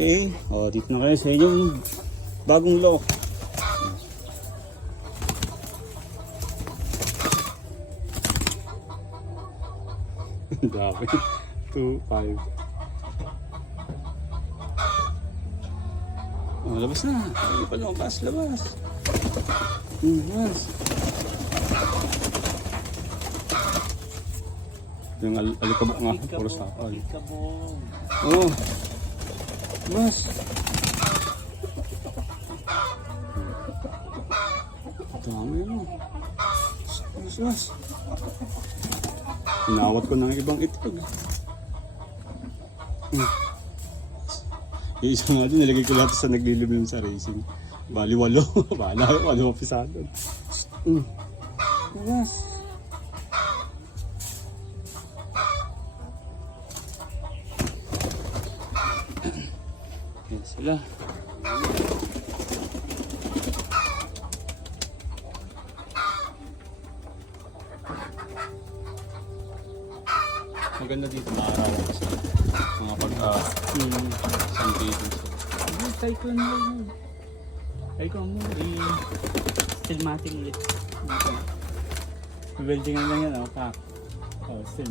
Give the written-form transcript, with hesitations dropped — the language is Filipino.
Okay, dito na kayo sa inyong bagong lock. Dami. 2, 5. Labas na. Ay, pa lumabas, labas. Labas. Yung alikabok nga, puro sakal. Oo. Labas. Dami mo. Labas. Inawat ko ng ibang itlog. Yung isa nga din, nilagay ko lahat sa naglilimlim sa racing. Bali 8. Bala, 8 pisado. Yes. Yan sila. Maganda dito, maarawan kasi mga pag-sunbathing. Cyclone mo yun. Cyclone mo, still mating ulit. Welding lang yan, still